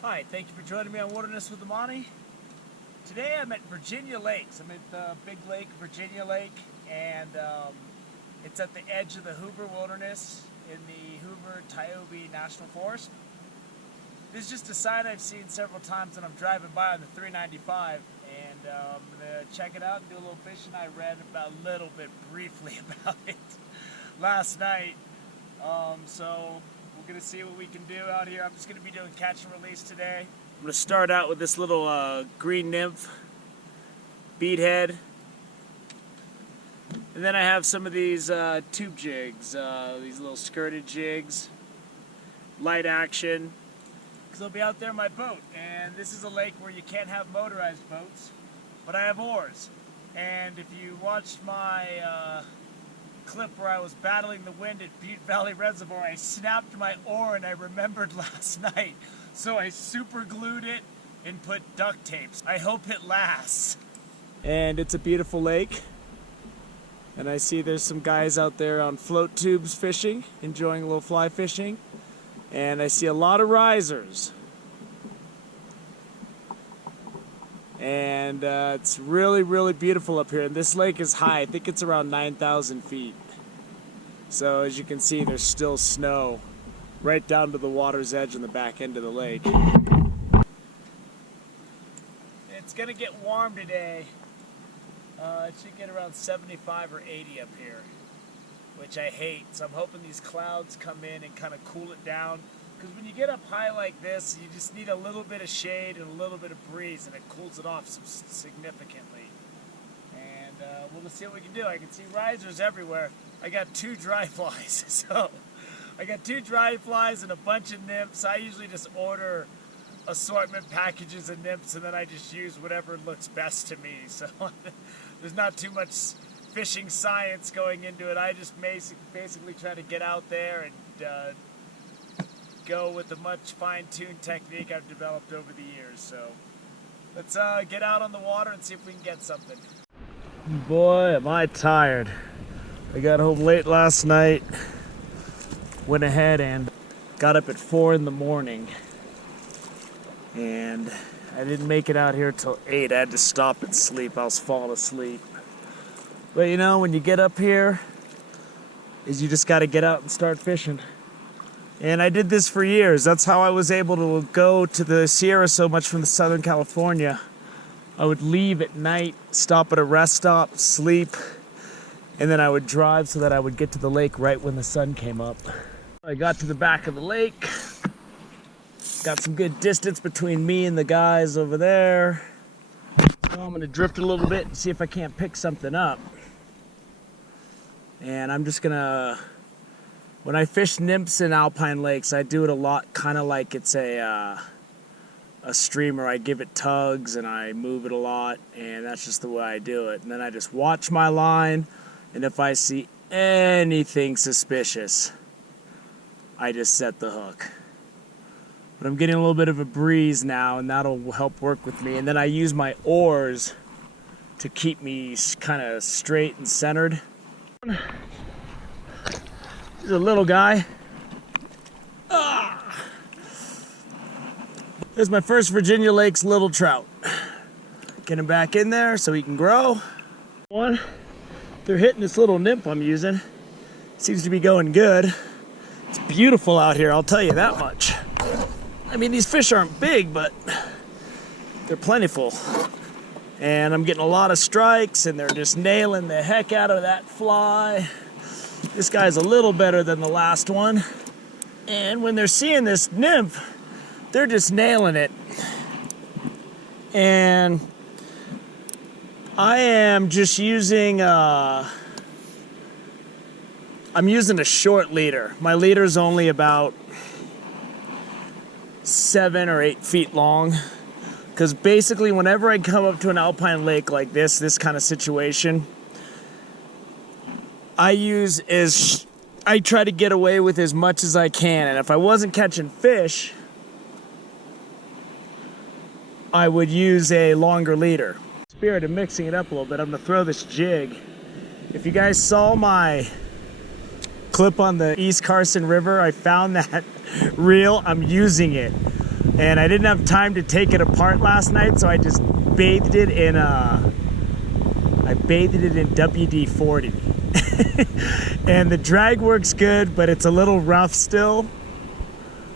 Hi, thank you for joining me on Wilderness with Amani. Today I'm at Virginia Lakes. I'm at the Big Lake, Virginia Lake, and it's at the edge of the Hoover Wilderness in the Hoover-Tyobe National Forest. This is just a site I've seen several times when I'm driving by on the 395, and I'm going to check it out and do a little fishing. I read about a little bit briefly about it last night, so we're going to see what we can do out here. I'm just going to be doing catch and release today. I'm going to start out with this little green nymph, beadhead. And then I have some of these tube jigs, these little skirted jigs, light action, because I'll be out there in my boat. And this is a lake where you can't have motorized boats, but I have oars. And if you watched my clip where I was battling the wind at Butte Valley Reservoir, I snapped my oar and I remembered last night. So I super glued it and put duct tapes. I hope it lasts. And it's a beautiful lake. And I see there's some guys out there on float tubes fishing, enjoying a little fly fishing. And I see a lot of risers. And it's really, really beautiful up here. And this lake is high. I think it's around 9,000 feet. So as you can see, there's still snow right down to the water's edge on the back end of the lake. It's gonna get warm today. It should get around 75 or 80 up here, which I hate. So I'm hoping these clouds come in and kind of cool it down. Because when you get up high like this, you just need a little bit of shade and a little bit of breeze, and it cools it off significantly. And we'll just see what we can do. I can see risers everywhere. I got 2 dry flies, so I got 2 dry flies and a bunch of nymphs. I usually just order assortment packages of nymphs, and then I just use whatever looks best to me. So there's not too much fishing science going into it. I just basically try to get out there and go with the much fine-tuned technique I've developed over the years. So let's get out on the water and see if we can get something. Boy, am I tired. I got home late last night, went ahead and got up at 4 in the morning, and I didn't make it out here till 8. I had to stop and sleep. I was falling asleep. But you know, when you get up here, you just got to get out and start fishing. And I did this for years. That's how I was able to go to the Sierra so much from Southern California. I would leave at night, stop at a rest stop, sleep, and then I would drive so that I would get to the lake right when the sun came up. I got to the back of the lake, got some good distance between me and the guys over there. So I'm gonna drift a little bit and see if I can't pick something up. And I'm just gonna, when I fish nymphs in alpine lakes, I do it a lot kind of like it's a streamer. I give it tugs and I move it a lot, and that's just the way I do it. And then I just watch my line, and if I see anything suspicious, I just set the hook. But I'm getting a little bit of a breeze now, and that'll help work with me. And then I use my oars to keep me kind of straight and centered. Here's a little guy. There's my first Virginia Lakes little trout. Get him back in there so he can grow. They're hitting this little nymph I'm using. Seems to be going good. It's beautiful out here, I'll tell you that much. I mean, these fish aren't big, but they're plentiful. And I'm getting a lot of strikes, and they're just nailing the heck out of that fly. This guy's a little better than the last one. And when they're seeing this nymph, they're just nailing it. And I am just using, I'm using a short leader. My leader's only about 7 or 8 feet long. Because basically whenever I come up to an alpine lake like this kind of situation, I try to get away with as much as I can. And if I wasn't catching fish, I would use a longer leader. Spirit of mixing it up a little bit, I'm gonna throw this jig. If you guys saw my clip on the East Carson River, I found that reel, I'm using it. And I didn't have time to take it apart last night, so I just bathed it in WD-40. And the drag works good, but it's a little rough still.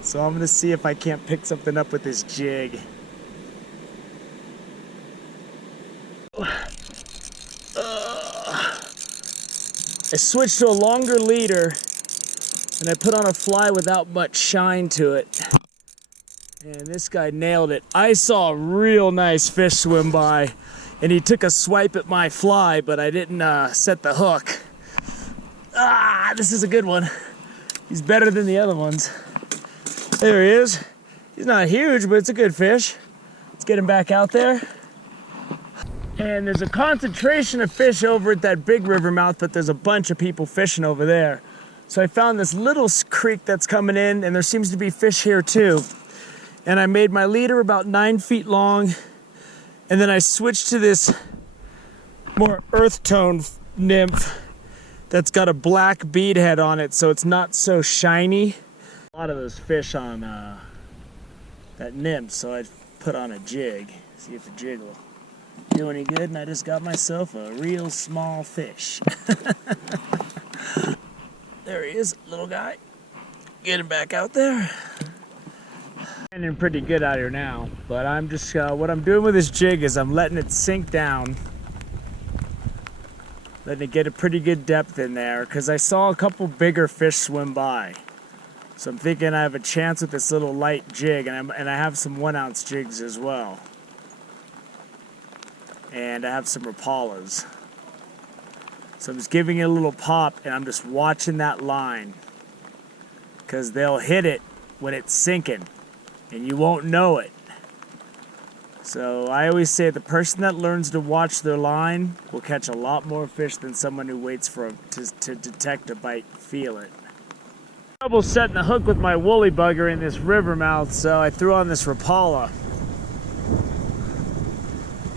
So I'm gonna see if I can't pick something up with this jig. I switched to a longer leader and I put on a fly without much shine to it. And this guy nailed it. I saw a real nice fish swim by and he took a swipe at my fly, but I didn't set the hook. This is a good one. He's better than the other ones. There he is. He's not huge, but it's a good fish. Let's get him back out there. And there's a concentration of fish over at that big river mouth, but there's a bunch of people fishing over there. So I found this little creek that's coming in, and there seems to be fish here too. And I made my leader about 9 feet long, and then I switched to this more earth tone nymph that's got a black bead head on it, so it's not so shiny. A lot of those fish on that nymph, so I put on a jig, see if the jig will do any good, and I just got myself a real small fish. There he is, little guy. Get him back out there. Standing pretty good out here now, but I'm just, what I'm doing with this jig is I'm letting it sink down. Letting it get a pretty good depth in there, because I saw a couple bigger fish swim by. So I'm thinking I have a chance with this little light jig, and I have some 1 ounce jigs as well. And I have some Rapalas. So I'm just giving it a little pop, and I'm just watching that line, because they'll hit it when it's sinking, and you won't know it. So I always say the person that learns to watch their line will catch a lot more fish than someone who waits to detect a bite, feel it. Trouble setting the hook with my woolly bugger in this river mouth, so I threw on this Rapala.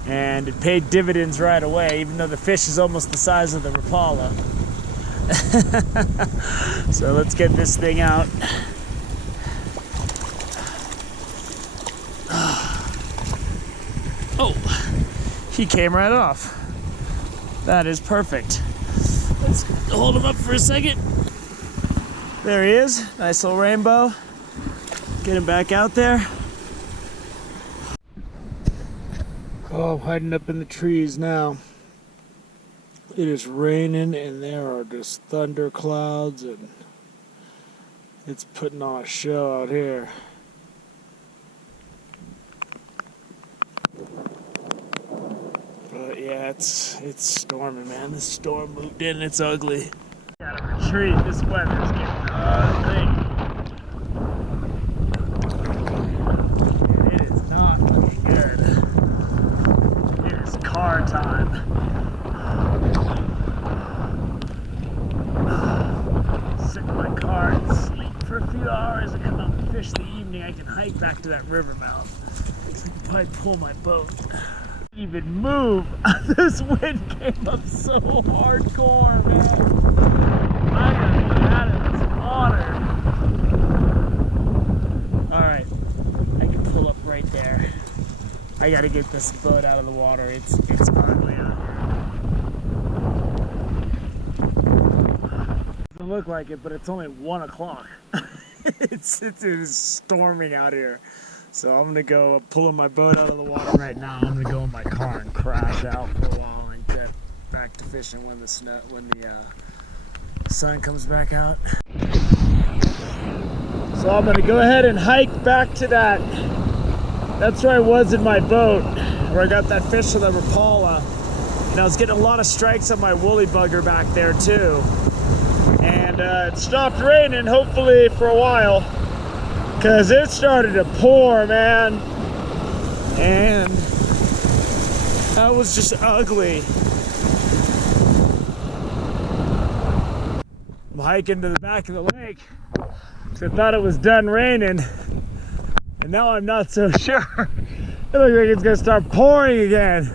And it paid dividends right away, even though the fish is almost the size of the Rapala. So let's get this thing out. Oh, he came right off. That is perfect. Let's hold him up for a second. There he is, nice little rainbow. Get him back out there. Oh, I'm hiding up in the trees now. It is raining and there are just thunder clouds and it's putting on a show out here. But yeah, it's storming, man. This storm moved in, it's ugly. Gotta retreat, this weather's getting ugly. It is not looking good. It is car time. Sit in my car and sleep for a few hours and come out and fish the evening. I can hike back to that river mouth. So I can probably pull my boat. Even move. This wind came up so hardcore, man. I gotta get out of this water. Alright, I can pull up right there. I gotta get this boat out of the water. It's ugly out here. Doesn't look like it, but it's only 1 o'clock. It is storming out here. So I'm gonna go pulling my boat out of the water right now. I'm gonna go in my car and crash out for a while and get back to fishing when the sun comes back out. So I'm gonna go ahead and hike back to that's where I was in my boat, where I got that fish with the Rapala. And I was getting a lot of strikes on my woolly bugger back there too. And it stopped raining, hopefully for a while, because it started to pour, man. And that was just ugly. I'm hiking to the back of the lake because I thought it was done raining. And now I'm not so sure. It looks like it's gonna start pouring again.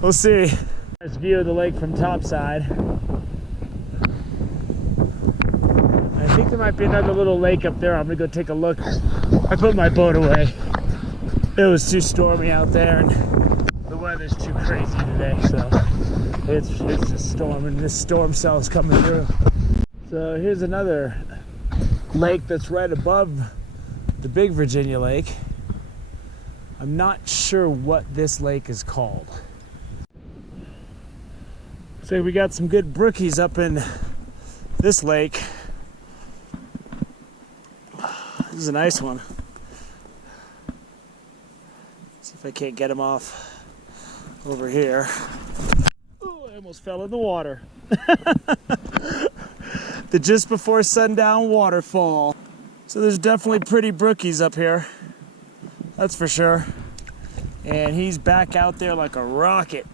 We'll see. Nice view of the lake from topside. I think There might be another little lake up there. I'm gonna go take a look. I put my boat away. It was too stormy out there and the weather's too crazy today, so it's just storming. This storm cell is coming through. So here's another lake that's right above the big Virginia Lake. I'm not sure what this lake is called. So we got some good brookies up in this lake. This is a nice one. See if I can't get him off over here. Oh, I almost fell in the water. The just before sundown waterfall. So there's definitely pretty brookies up here. That's for sure. And he's back out there like a rocket.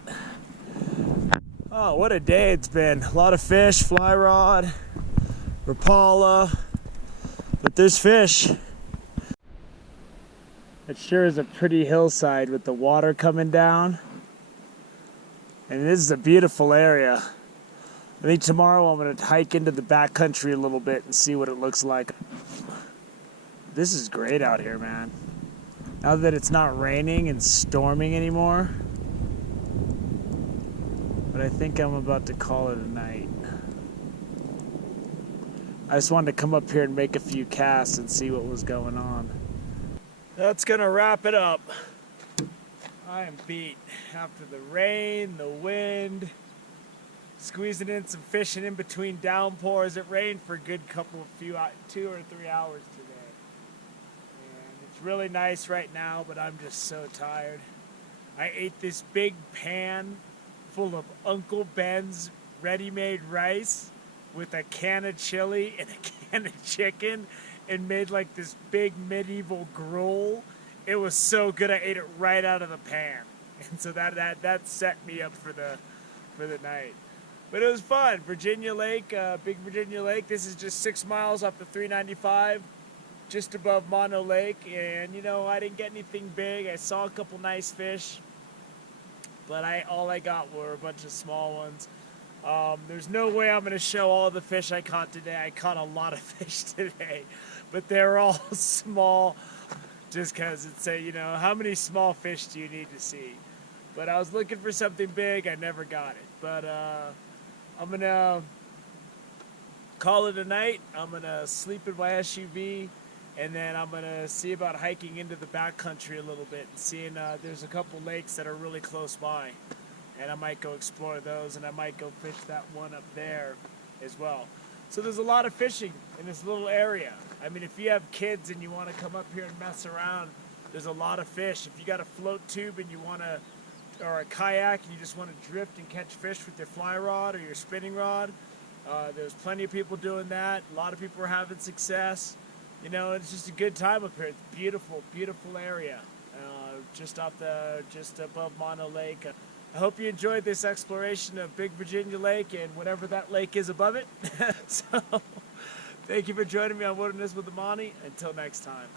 Oh, what a day it's been. A lot of fish, fly rod, Rapala, but there's fish. It sure is a pretty hillside with the water coming down. And this is a beautiful area. I think tomorrow I'm going to hike into the backcountry a little bit and see what it looks like. This is great out here, man. Now that it's not raining and storming anymore. But I think I'm about to call it a night. I just wanted to come up here and make a few casts and see what was going on. That's gonna wrap it up. I am beat after the rain, the wind, squeezing in some fishing in between downpours. It rained for a good 2 or 3 hours today. And it's really nice right now, but I'm just so tired. I ate this big pan full of Uncle Ben's ready-made rice with a can of chili and a can of chicken and made like this big medieval gruel. It was so good I ate it right out of the pan. And so that set me up for the night. But it was fun. Virginia Lake, Big Virginia Lake. This is just 6 miles off the 395, just above Mono Lake. And you know, I didn't get anything big. I saw a couple nice fish, but all I got were a bunch of small ones. There's no way I'm going to show all the fish I caught today. I caught a lot of fish today, but they're all small just because it's you know, how many small fish do you need to see? But I was looking for something big. I never got it. But I'm going to call it a night. I'm going to sleep in my SUV, and then I'm going to see about hiking into the backcountry a little bit and seeing there's a couple lakes that are really close by. And I might go explore those, and I might go fish that one up there as well. So there's a lot of fishing in this little area. I mean, if you have kids and you want to come up here and mess around, there's a lot of fish. If you got a float tube and you want to, or a kayak and you just want to drift and catch fish with your fly rod or your spinning rod, there's plenty of people doing that. A lot of people are having success. You know, it's just a good time up here. It's a beautiful, beautiful area, just above Mono Lake. I hope you enjoyed this exploration of Big Virginia Lake and whatever that lake is above it. So, thank you for joining me on Wilderness with Amani. Until next time.